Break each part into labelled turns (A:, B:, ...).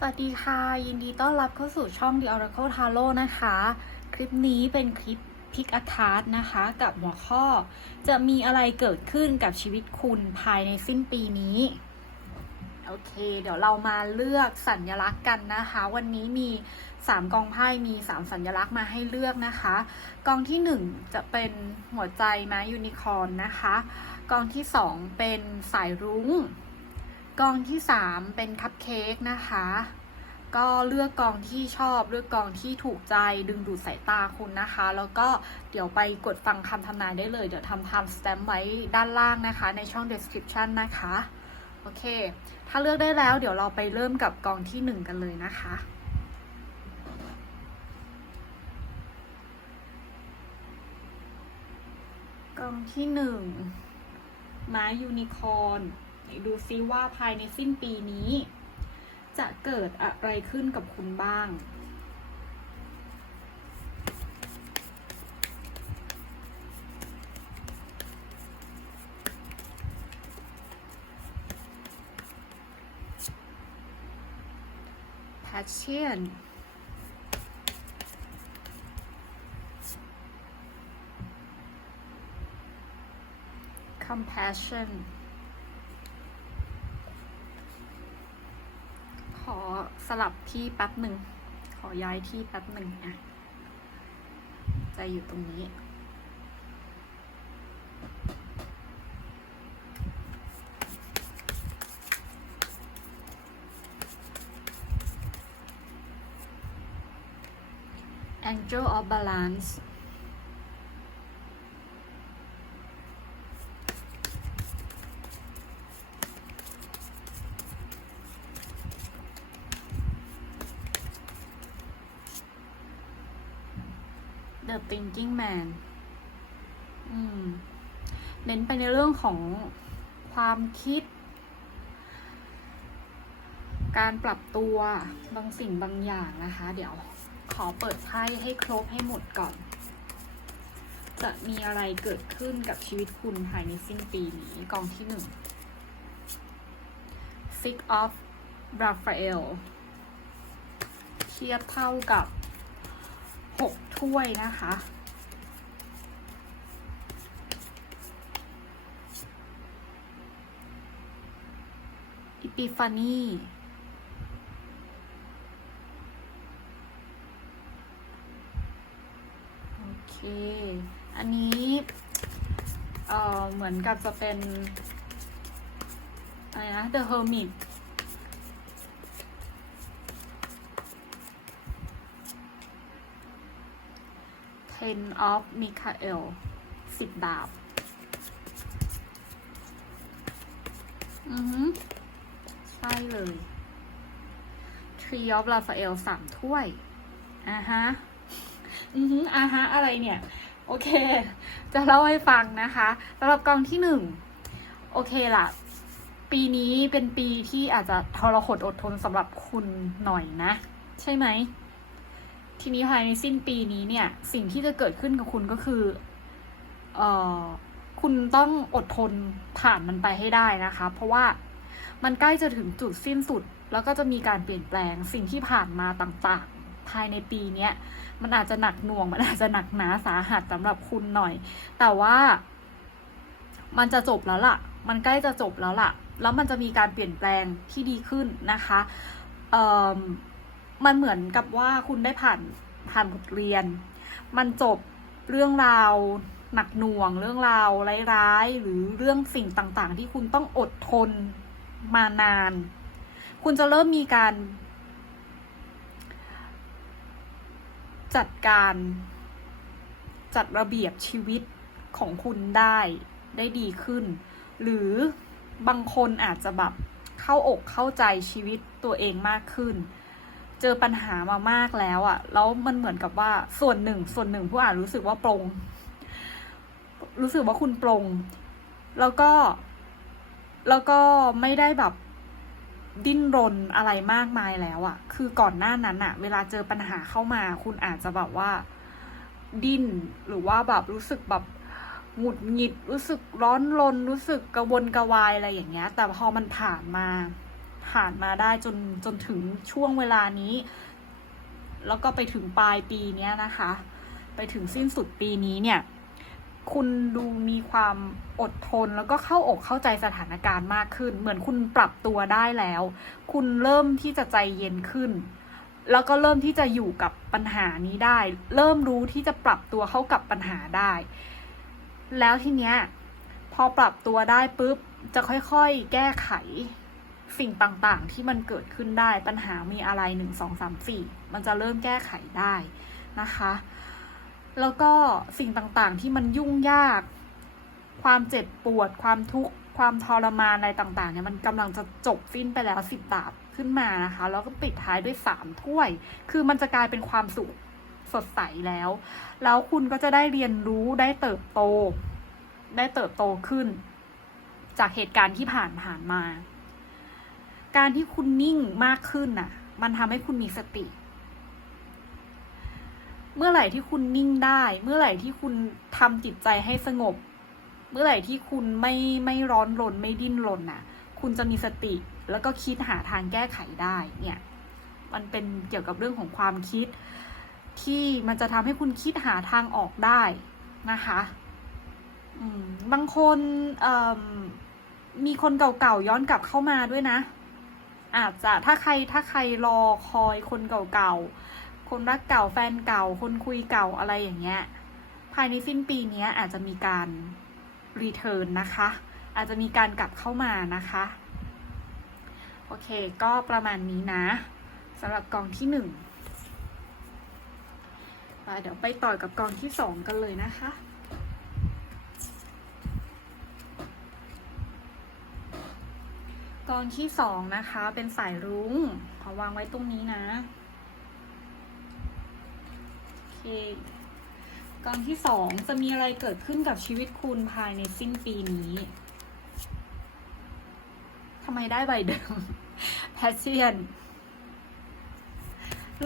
A: สวัสดีค่ะ ยินดีต้อนรับเข้าสู่ช่อง The Oracle Tarot นะคะ คลิปนี้เป็นคลิปพิกอาคาร์ดนะคะ กับหัวข้อ จะมีอะไรเกิดขึ้นกับชีวิตคุณภายในสิ้นปีนี้ โอเค เดี๋ยวเรามาเลือกสัญญลักษณ์กันนะคะ วันนี้มี 3 กองไพ่มี 3 สัญญลักษณ์มาให้เลือกนะคะ กองที่ 1 จะเป็นหัวใจม้ายูนิคอร์นนะคะ กองที่ 2 เป็นสายรุ้ง กองที่ 3 เป็นคัพเค้กนะคะ ก็เลือกกองที่ชอบเลือกกองที่ถูกใจดึงดูดสายตาคุณนะคะ แล้วก็เดี๋ยวไปกดฟังคำทำนายได้เลย เดี๋ยวทำ time stamp ไว้ด้านล่างนะคะ ในช่อง description นะคะ โอเค ถ้าเลือกได้แล้วเดี๋ยวเราไปเริ่มกับกองที่ 1 กันเลยนะคะกองที่หนึ่งม้ยูนิคอร์น ดูซิว่าภายในสิ้นปีนี้ จะเกิดอะไรขึ้นกับคุณบ้าง passion compassion อสลับที่แป๊บหนึ่ง ขอย้ายที่แป๊บหนึ่งอะจะอยู่ตรงนี้ Angel of Balance The Thinking Man อืมเน้นไปในเรื่องของความคิด การปรับตัวบางสิ่งบางอย่างนะคะ เดี๋ยวขอเปิดไพ่ให้ครบให้หมดก่อน จะมีอะไรเกิดขึ้นกับชีวิตคุณภายในสิ้นปีนี้กองที่หนึ่ง Six of Raphael เทียบเท่ากับ ถ้วยนะคะ อิปิฟานีโอเค อันนี้ เอ่อ เหมือนกับจะเป็น อะไรนะ The Hermit Ten of Michael สิบดาบ อือฮึใช่เลย Tree of Raphael สามถ้วย อ่าฮะ อือฮึอ่าฮะ อะไรเนี่ย โอเค จะเล่าให้ฟังนะคะสำหรับกองที่หนึ่ง โอเคล่ะปีนี้เป็นปีที่อาจจะทรหดอดทนสำหรับคุณหน่อยนะ ใช่ไหม ทีนี้ภายในสิ้นปีนี้เนี่ย สิ่งที่จะเกิดขึ้นกับคุณก็คือเออคุณต้องอดทนผ่านมันไปให้ได้นะคะ เพราะว่ามันใกล้จะถึงจุดสิ้นสุด แล้วก็จะมีการเปลี่ยนแปลงสิ่งที่ผ่านมาต่างๆ ภายในปีเนี้ยมันอาจจะหนักหน่วง มันอาจจะหนักหนาสาหัสสำหรับคุณหน่อย แต่ว่า มันจะจบแล้วล่ะ มันใกล้จะจบแล้วล่ะ แล้วมันจะมีการเปลี่ยนแปลงที่ดีขึ้นนะคะเอ่อ มันเหมือนกับว่าคุณได้ผ่านผ่านบทเรียน มันจบเรื่องราวหนักหน่วง เรื่องราวร้ายๆหรือเรื่องสิ่งต่างๆ ที่คุณต้องอดทนมานาน คุณจะเริ่มมีการ จัดการจัดระเบียบชีวิตของคุณได้ได้ดีขึ้น หรือบางคนอาจจะแบบเข้าอกเข้าใจชีวิตตัวเองมากขึ้น เจอปัญหามามากแล้วอะ่ะ แล้วมันเหมือนกับว่าส่วนหนึ่ง ส่วนหนึ่งผู้อ่านรู้สึกว่าปรงรู้สึกว่าคุณปรงแล้วก็ แล้วก็ไม่ได้แบบดิ้นรนอะไรมากมายแล้วอะคือก่อนหน้านั้นอะเวลาเจอปัญหาเข้ามา คุณอาจจะแบบว่า ดิ้นหรือว่าแบบรู้สึกแบบหงุดหงิด รู้สึกร้อนรนรู้สึกกระวนกระวายอะไรอย่างเงี้ย แต่พอมันผ่านมา ผ่านมาได้จนจนถึงช่วงเวลานี้ แล้วก็ไปถึงปลายปีนี้นะคะ ไปถึงสิ้นสุดปีนี้เนี่ย คุณดูมีความอดทนแล้วก็เข้าอกเข้าใจสถานการณ์มากขึ้น เหมือนคุณปรับตัวได้แล้ว คุณเริ่มที่จะใจเย็นขึ้น แล้วก็เริ่มที่จะอยู่กับปัญหานี้ได้ เริ่มรู้ที่จะปรับตัวเข้ากับปัญหาได้ แล้วทีเนี้ยพอปรับตัวได้ปุ๊บจะค่อยๆ แก้ไข สิ่งต่างๆ ที่มันเกิดขึ้นได้ปัญหามีอะไรหนึ่งสองสามสี่มันจะเริ่มแก้ไขได้นะคะ แล้วก็สิ่งต่างๆที่มันยุ่งยาก ความเจ็บปวด ความทุกข์ความทรมานอะไรต่างๆเนี่ยมันกำลังจะจบสิ้นไปแล้วสิบดาบขึ้นมานะคะ แล้วก็ปิดท้ายด้วยสามถ้วย คือมันจะกลายเป็นความสุขสดใสแล้ว แล้วคุณก็จะได้เรียนรู้ได้เติบโต ได้เติบโตขึ้น จากเหตุการณ์ที่ผ่านผ่านมา การที่คุณนิ่งมากขึ้นน่ะ มันทำให้คุณมีสติ เมื่อไหร่ที่คุณนิ่งได้ เมื่อไหร่ที่คุณทำจิตใจให้สงบ เมื่อไหร่ที่คุณไม่ไม่ร้อนรนไม่ดิ้นรนน่ะ คุณจะมีสติ แล้วก็คิดหาทางแก้ไขได้ เนี่ย มันเป็นเกี่ยวกับเรื่องของความคิด ที่มันจะทำให้คุณคิดหาทางออกได้นะคะบางคนมีคนเก่าๆย้อนกลับเข้ามาด้วยนะ อาจจะถ้าใครถ้าใครรอคอยคนเก่าๆ คนรักเก่าแฟนเก่า คนคุยเก่าอะไรอย่างเงี้ย ภายในสิ้นปีนี้อาจจะมีการรีเทิร์นนะคะ อาจจะมีการกลับเข้ามานะคะ โอเค ก็ประมาณนี้นะสำหรับกองที่หนึ่งเดี๋ยวไปต่อกับกองที่สองกันเลยนะคะ กองที่สองนะคะ เป็นสายรุ้งขอวางไว้ตรงนี้นะโอเคกองที่สองจะมีอะไรเกิดขึ้นกับชีวิตคุณภายในสิ้นปีนี้ทำไมได้ใบเดิมแพชเชียน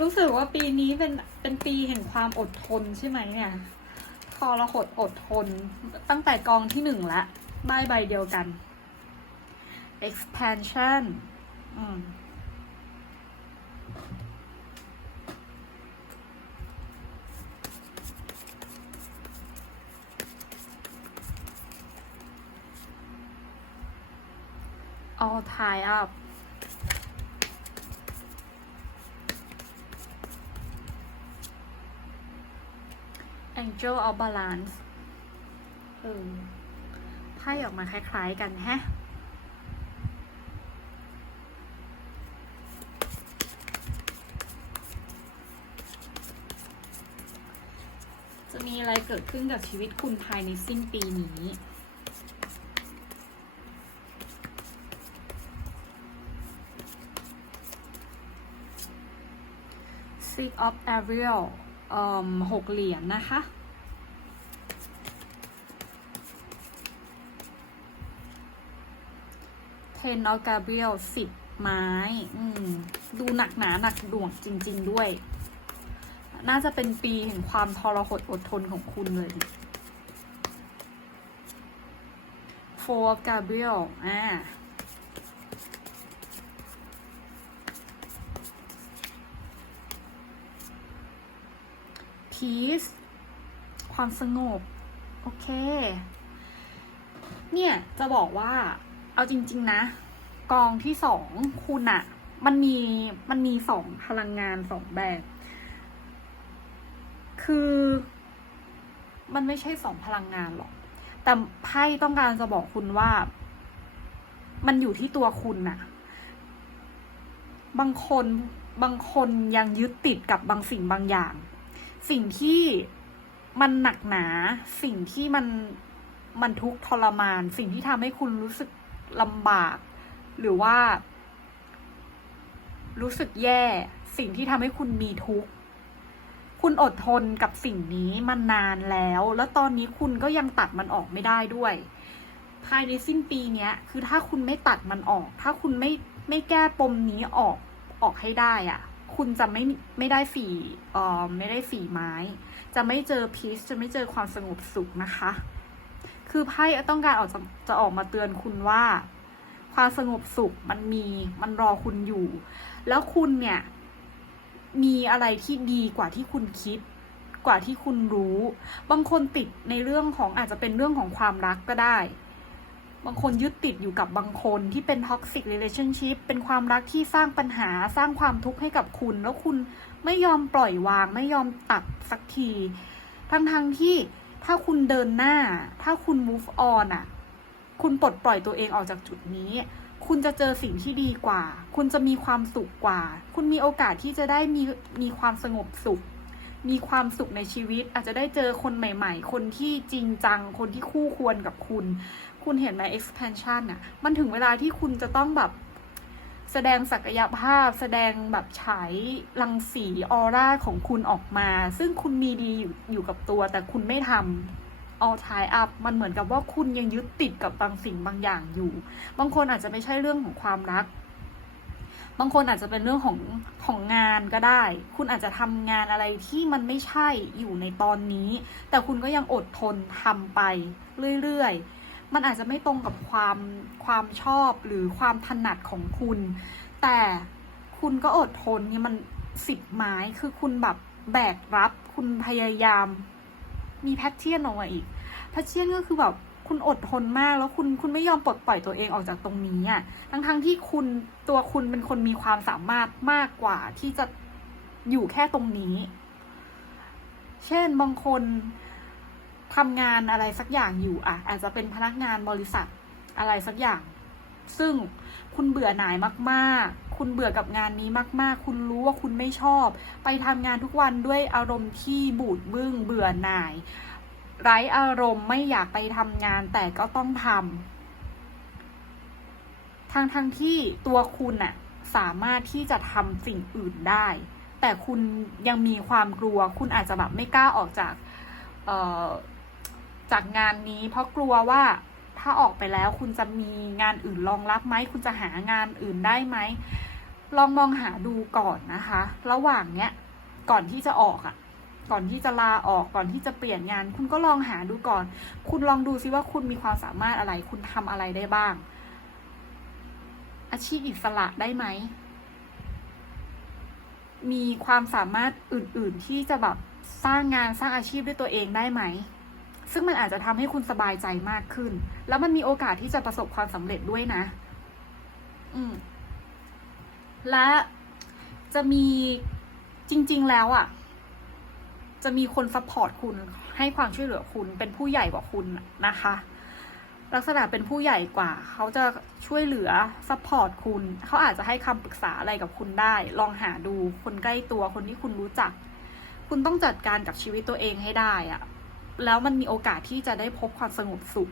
A: รู้สึกว่าปีนี้เป็นเป็นปีแห่งความอดทนใช่ไหมเนี่ยทรหดอดทนตั้งแต่กองที่หนึ่งละได้ใบเดียวกัน expansion อืม all tie up angel of balance ไพ่ออกมาคล้าย ๆ กันแฮะมีอะไรเกิดขึ้นกับชีวิตคุณภายในสิ้นปีนี้ Six of Ariel หกเหรียญนะคะ Ten of Gabriel สิบไม้ ดูหนักหนาหนักหน่วงจริง ๆ ด้วย น่าจะเป็นปีแห่งความทรหดอดทนของคุณเลย Four of Gabriel อ่า peace ความสงบ โอเค เนี่ย จะบอกว่า เอาจริง ๆ นะ กองที่สองคุณอะมันมี มันมีสองพลังงานสองแบบ คือมันไม่ใช่สองพลังงานหรอก แต่ไพ่ต้องการจะบอกคุณว่า มันอยู่ที่ตัวคุณน่ะ บางคนบางคนยังยึดติดกับบางสิ่งบางอย่าง สิ่งที่มันหนักหนา สิ่งที่มันมันทุกข์ทรมาน สิ่งที่ทำให้คุณรู้สึกลำบาก หรือว่า รู้สึกแย่ สิ่งที่ทำให้คุณมีทุกข์ คุณอดทนกับสิ่งนี้มานานแล้ว แล้วตอนนี้คุณก็ยังตัดมันออกไม่ได้ด้วย ภายในสิ้นปีเนี้ย คือถ้าคุณไม่ตัดมันออก ถ้าคุณไม่ไม่แก้ปมนี้ออกออกให้ได้อะ่ะ คุณจะไม่ไม่ได้ฝีเอ่อไม่ได้ฝีไม้ จะไม่เจอพีซจะไม่เจอความสงบสุขนะคะ คือไพ่ต้องการออกจะจะออกมาเตือนคุณว่า ความสงบสุขมันมีมันรอคุณอยู่ แล้วคุณเนี่ย มีอะไรที่ดีกว่าที่คุณคิด กว่าที่คุณรู้ บางคนติดในเรื่องของอาจจะเป็นเรื่องของความรักก็ได้ บางคนยึดติดอยู่กับบางคนที่เป็น toxic relationship เป็นความรักที่สร้างปัญหาสร้างความทุกข์ให้กับคุณ แล้วคุณไม่ยอมปล่อยวาง ไม่ยอมตัดสักที ทั้งๆทที่ถ้าคุณเดินหน้า ถ้าคุณ move on อะคุณปลดปล่อยตัวเองออกจากจุดนี้ คุณจะเจอสิ่งที่ดีกว่า คุณจะมีความสุขกว่า คุณมีโอกาสที่จะได้มีมีความสงบสุข มีความสุขในชีวิต อาจจะได้เจอคนใหม่ ๆ คนที่จริงจัง คนที่คู่ควรกับคุณ คุณเห็นไหม expansion อะมันถึงเวลาที่คุณจะต้องแบบแสดงศักยภาพ แสดงแบบฉายรังสีออร่าของคุณออกมา ซึ่งคุณมีดีอยู่อยู่กับตัวแต่คุณไม่ทำ all tie up มันเหมือนกับว่าคุณยังยึดติดกับบางสิ่งบางอย่างอยู่ บางคนอาจจะไม่ใช่เรื่องของความรัก บางคนอาจจะเป็นเรื่องของของงานก็ได้ คุณอาจจะทำงานอะไรที่มันไม่ใช่อยู่ในตอนนี้ แต่คุณก็ยังอดทนทำไปเรื่อยๆ มันอาจจะไม่ตรงกับความความชอบหรือความถนัดของคุณ แต่คุณก็อดทนเนี่ยมันสิบไม้คือคุณแบบแบกรับ คุณพยายาม มีแพทเทียนออกมาอีกแพทเทียนก็คือแบบคุณอดทนมากแล้วคุณคุณไม่ยอมปลดปล่อยตัวเองออกจากตรงนี้อะทั้งทั้งที่คุณตัวคุณเป็นคนมีความสามารถมากกว่าที่จะอยู่แค่ตรงนี้ เช่นบางคนทำงานอะไรสักอย่างอยู่อะ อาจจะเป็นพนักงานบริษัทอะไรสักอย่าง ซึ่งคุณเบื่อหน่ายมากๆ คุณเบื่อกับงานนี้มาก ๆ คุณรู้ว่าคุณไม่ชอบ ไปทำงานทุกวันด้วยอารมณ์ที่บูดบึ้งเบื่อหน่าย ไร้อารมณ์ไม่อยากไปทำงานแต่ก็ต้องทำทั้งทั้งที่ตัวคุณน่ะสามารถที่จะทำสิ่งอื่นได้ แต่คุณยังมีความกลัว คุณอาจจะแบบไม่กล้าออกจากจากงานนี้ เพราะกลัวว่า ถ้าออกไปแล้วคุณจะมีงานอื่นรองรับไหม คุณจะหางานอื่นได้ไหม ลองมองหาดูก่อนนะคะ ระหว่างเนี้ย ก่อนที่จะออกอะ่ะ ก่อนที่จะลาออก ก่อนที่จะเปลี่ยนงาน คุณก็ลองหาดูก่อน คุณลองดูซิว่าคุณมีความสามารถอะไร คุณทำอะไรได้บ้าง อาชีพอิสระได้ไหม มีความสามารถอื่น ๆ ที่จะแบบสร้างงานสร้างอาชีพด้วยตัวเองได้ไหม ซึ่งมันอาจจะทำให้คุณสบายใจมากขึ้น แล้วมันมีโอกาสที่จะประสบความสำเร็จด้วยนะ อืม และจะมีจริง ๆ แล้วอะ่ะ จะมีคนซัพพอร์ตคุณให้ความช่วยเหลือคุณ เป็นผู้ใหญ่กว่าคุณนะคะ ลักษณะเป็นผู้ใหญ่กว่า เขาจะช่วยเหลือซัพพอร์ตคุณ เขาอาจจะให้คำปรึกษาอะไรกับคุณได้ ลองหาดูคนใกล้ตัวคนที่คุณรู้จัก คุณต้องจัดการกับชีวิตตัวเองให้ได้อะ แล้วมันมีโอกาสที่จะได้พบความสงบสุข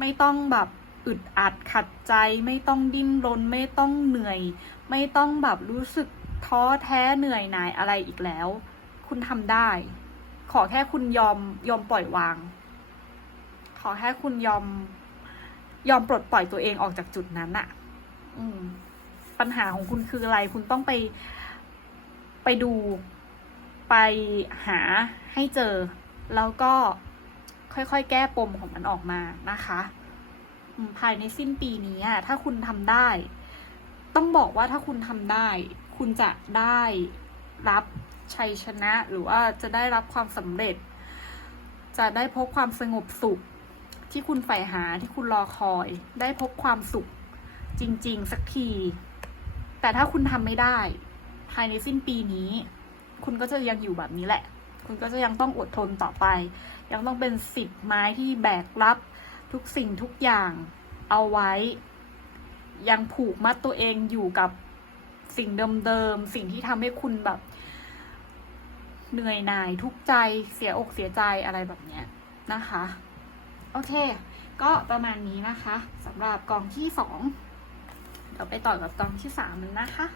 A: ไม่ต้องแบบอึดอัดขัดใจ ไม่ต้องดิ้นรน ไม่ต้องเหนื่อย ไม่ต้องแบบรู้สึกท้อแท้เหนื่อยหน่ายอะไรอีกแล้ว คุณทำได้ ขอแค่คุณยอมยอมปล่อยวาง ขอแค่คุณยอม ยอมปลดปล่อยตัวเองออกจากจุดนั้นอะอืม ปัญหาของคุณคืออะไร คุณต้องไปไปดูไปหาให้เจอ แล้วก็ค่อยๆ แก้ปมของมันออกมานะคะ ภายในสิ้นปีนี้ถ้าคุณทำได้ ต้องบอกว่าถ้าคุณทำได้ คุณจะได้รับชัยชนะ หรือว่าจะได้รับความสำเร็จ จะได้พบความสงบสุข ที่คุณใฝ่หาที่คุณรอคอย ได้พบความสุข จริง ๆ สักที แต่ถ้าคุณทำไม่ได้ ภายในสิ้นปีนี้ คุณก็จะยังอยู่แบบนี้แหละ คุณก็จะยังต้องอดทนต่อไป ยังต้องเป็นสิบไม้ที่แบกรับทุกสิ่งทุกอย่างเอาไว้ ยังผูกมัดตัวเองอยู่กับสิ่งเดิมๆ สิ่งที่ทำให้คุณแบบ เหนื่อยหน่ายทุกใจเสียอกเสียใจอะไรแบบเนี้ยนะคะ โอเค ก็ประมาณนี้นะคะสำหรับกองที่สองเดี๋ยวไปต่อกับกองที่สามนะคะ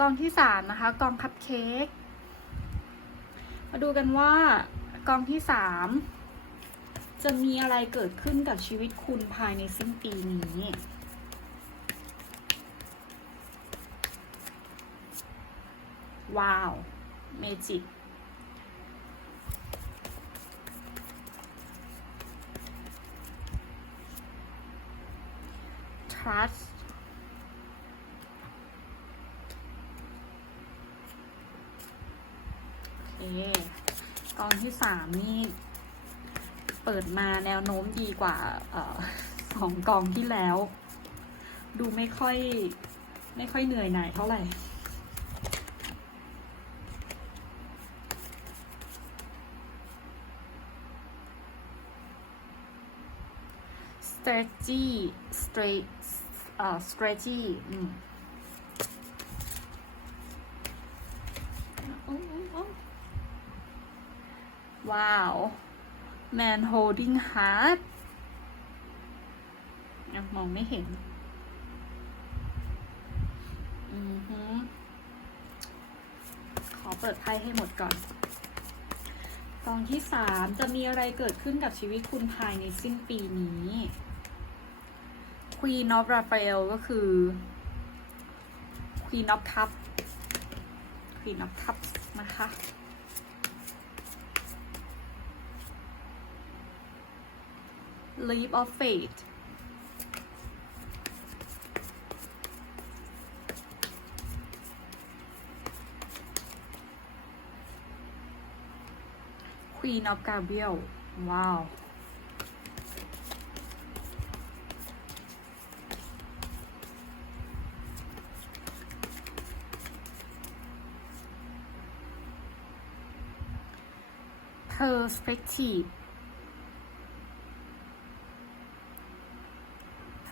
A: กองที่สามนะคะกองคัพเค้กมาดูกันว่ากองที่สามจะมีอะไรเกิดขึ้นกับชีวิตคุณภายในสิ้นปีนี้ว้าว เมจิก trust เค กองที่สามนี่ เปิดมาแนวโน้มดีกว่าออสองกองที่แล้ว ดูไม่ค่อย ไม่ค่อยเหนื่อยหน่ายเท่าไหร่ strategy straight เอ่อ strategy อืมโอ้โอ้โอ้ ว้าว man holding heart อมองไม่เห็น อือฮึขอเปิดไพ่ให้หมดก่อนกองที่สามจะมีอะไรเกิดขึ้นกับชีวิตคุณภายในสิ้นปีนี้ Queen of Raphael ก็คือ Queen of Cups Queen of Cups นะคะ Leap of Fate ควีนอ f กาเบรียลว้าว perspective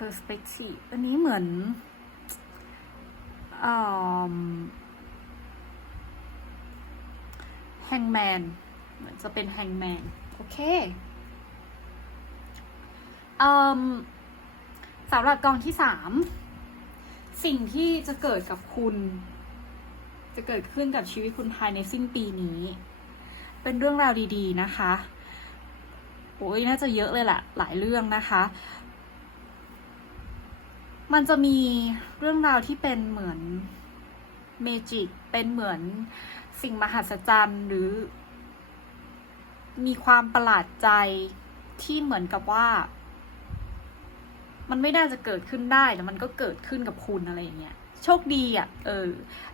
A: perspective อันนี้เหมือนอ hangman เหมือนจะเป็นแฮงแมนโอเคอ่มสำหรับกองที่สามสิ่งที่จะเกิดกับคุณ จะเกิดขึ้นกับชีวิตคุณภายในสิ้นปีนี้ เป็นเรื่องราวดี ๆ นะคะโอ้ยน่าจะเยอะเลยแหละหลายเรื่องนะคะ มันจะมีเรื่องราวที่เป็นเหมือนเมจิก เป็นเหมือนสิ่งมหัศจรรย์หรือ มีความประหลาดใจที่เหมือนกับว่า มันไม่น่าจะเกิดขึ้นได้แต่มันก็เกิดขึ้นกับคุณอะไรอย่างเงี้ยโชคดีอะ เออ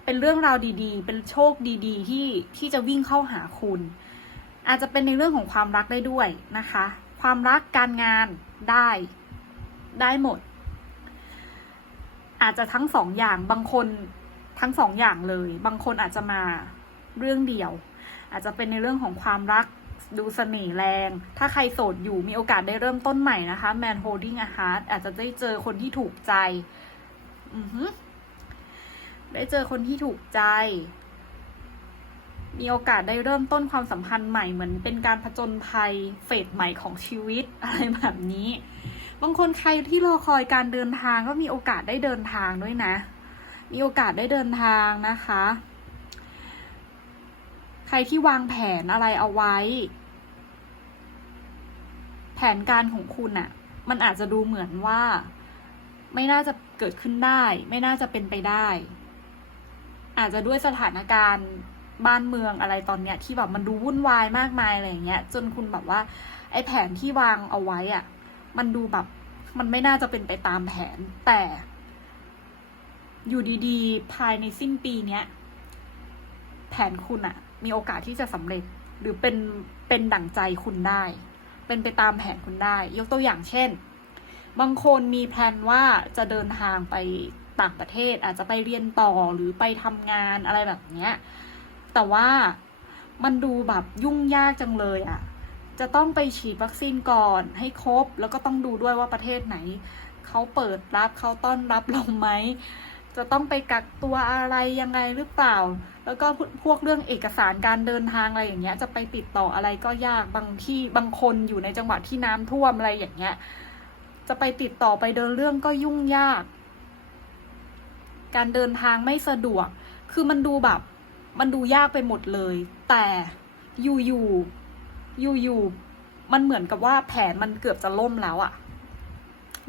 A: เป็นเรื่องราวดีๆ เป็นโชคดีๆ ที่ที่จะวิ่งเข้าหาคุณ อาจจะเป็นในเรื่องของความรักได้ด้วยนะคะ ความรักการงานได้ได้หมด อาจจะทั้งสองอย่างบางคนทั้งสองอย่างเลย บางคนอาจจะมาเรื่องเดียว อาจจะเป็นในเรื่องของความรักดูเสน่ห์แรง ถ้าใครโสดอยู่มีโอกาสได้เริ่มต้นใหม่นะคะ man holding a heart อาจจะได้เจอคนที่ถูกใจ อือฮึได้เจอคนที่ถูกใจ มีโอกาสได้เริ่มต้นความสัมพันธ์ใหม่เหมือนเป็นการผจญภัยเฟสใหม่ของชีวิตอะไรแบบนี้ บางคนใครที่รอคอยการเดินทางก็มีโอกาสได้เดินทางด้วยนะ มีโอกาสได้เดินทางนะคะ ใครที่วางแผนอะไรเอาไว้ แผนการของคุณอะมันอาจจะดูเหมือนว่า ไม่น่าจะเกิดขึ้นได้ ไม่น่าจะเป็นไปได้ อาจจะด้วยสถานการณ์บ้านเมืองอะไรตอนเนี้ยที่แบบมันดูวุ่นวายมากมายอะไรอย่างเงี้ย จนคุณแบบว่า ไอ้แผนที่วางเอาไว้อะ มันดูแบบ มันไม่น่าจะเป็นไปตามแผน แต่ อยู่ดีๆ ภายในสิ้นปีเนี้ย แผนคุณอะมีโอกาสที่จะสำเร็จ หรือเป็นเป็นดั่งใจคุณได้ เป็นไปตามแผนคุณได้ ยกตัวอย่างเช่น บางคนมีแผนว่าจะเดินทางไปต่างประเทศ อาจจะไปเรียนต่อหรือไปทำงานอะไรแบบเนี้ย แต่ว่ามันดูแบบยุ่งยากจังเลยอะ จะต้องไปฉีดวัคซีนก่อนให้ครบ แล้วก็ต้องดูด้วยว่าประเทศไหนเขาเปิดรับเขาต้อนรับเราไหมจะต้องไปกักตัวอะไรยังไงหรือเปล่า แล้วก็พวกเรื่องเอกสารการเดินทางอะไรอย่างเงี้ย จะไปติดต่ออะไรก็ยากบางที่บางคนอยู่ในจังหวัดที่น้ำท่วมอะไรอย่างเงี้ย จะไปติดต่อไปเดินเรื่องก็ยุ่งยาก การเดินทางไม่สะดวก คือมันดูแบบ มันดูยากไปหมดเลย แต่อยู่อยู่ อยู่อยู่มันเหมือนกับว่าแผนมันเกือบจะล่มแล้วอะ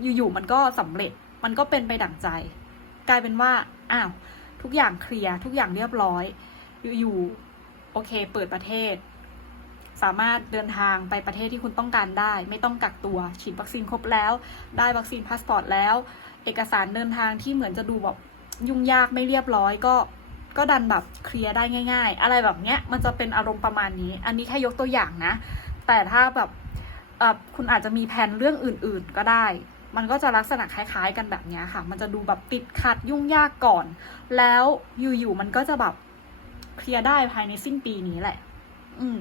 A: อยู่อยู่มันก็สำเร็จมันก็เป็นไปดั่งใจ กลายเป็นว่าอ้าวทุกอย่างเคลียร์ทุกอย่างเรียบร้อย อยู่ๆโอเค เปิดประเทศ สามารถเดินทางไปประเทศที่คุณต้องการได้ ไม่ต้องกักตัวฉีดวัคซีนครบแล้ว ได้วัคซีนพาสปอร์ตแล้ว เอกสารเดินทางที่เหมือนจะดูแบบยุ่งยากไม่เรียบร้อยก็ ก็ดันแบบเคลียร์ได้ง่าย ๆ อะไรแบบเนี้ยมันจะเป็นอารมณ์ประมาณนี้ อันนี้แค่ยกตัวอย่างนะ แต่ถ้าแบบคุณอาจจะมีแผนเรื่องอื่น ๆ ก็ได้ มันก็จะลักษณะคล้าย ๆ กันแบบนี้ค่ะ มันจะดูแบบติดขัดยุ่งยากก่อน แล้วอยู่ๆมันก็จะแบบเคลียร์ได้ภายในสิ้นปีนี้แหละ อืม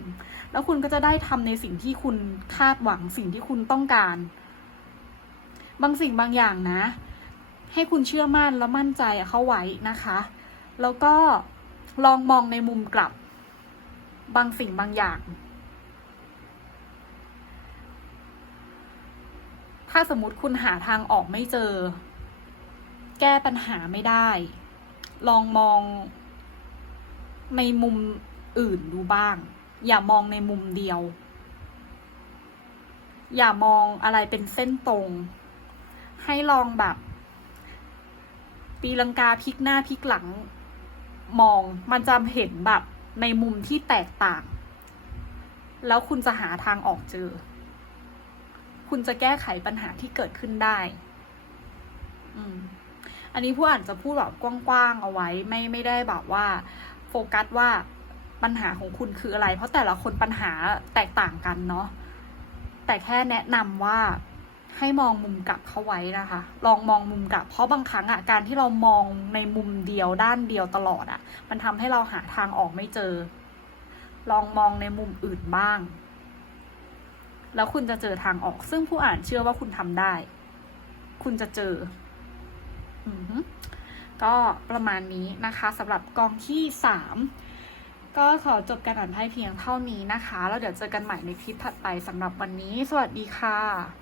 A: แล้วคุณก็จะได้ทำในสิ่งที่คุณคาดหวังสิ่งที่คุณต้องการ บางสิ่งบางอย่างนะ ให้คุณเชื่อมั่นและมั่นใจเข้าไว้นะคะ แล้วก็ลองมองในมุมกลับ บางสิ่งบางอย่าง ถ้าสมมติคุณหาทางออกไม่เจอ แก้ปัญหาไม่ได้ ลองมองในมุมอื่นดูบ้าง อย่ามองในมุมเดียว อย่ามองอะไรเป็นเส้นตรง ให้ลองแบบตีลังกาพลิกหน้าพลิกหลัง มองมันจะเห็นแบบในมุมที่แตกต่าง แล้วคุณจะหาทางออกเจอ คุณจะแก้ไขปัญหาที่เกิดขึ้นได้ อืม อันนี้ผู้อ่านจะพูดแบบกว้างๆเอาไว้ ไม่ไม่ได้แบบว่า โฟกัสว่าปัญหาของคุณคืออะไร เพราะแต่ละคนปัญหาแตกต่างกันเนาะแต่แค่แนะนำว่า ให้มองมุมกลับเข้าไว้นะคะ ลองมองมุมกลับ เพราะบางครั้งอะการที่เรามองในมุมเดียวด้านเดียวตลอดอะมันทำให้เราหาทางออกไม่เจอ ลองมองในมุมอื่นบ้าง แล้วคุณจะเจอทางออก ซึ่งผู้อ่านเชื่อว่าคุณทำได้ คุณจะเจออือฮึก็ประมาณนี้นะคะสำหรับกองที่สามก็ขอจบการอ่านไพ่เพียงเท่านี้นะคะ แล้วเดี๋ยวเจอกันใหม่ในคลิปถัดไปสำหรับวันนี้ สวัสดีค่ะ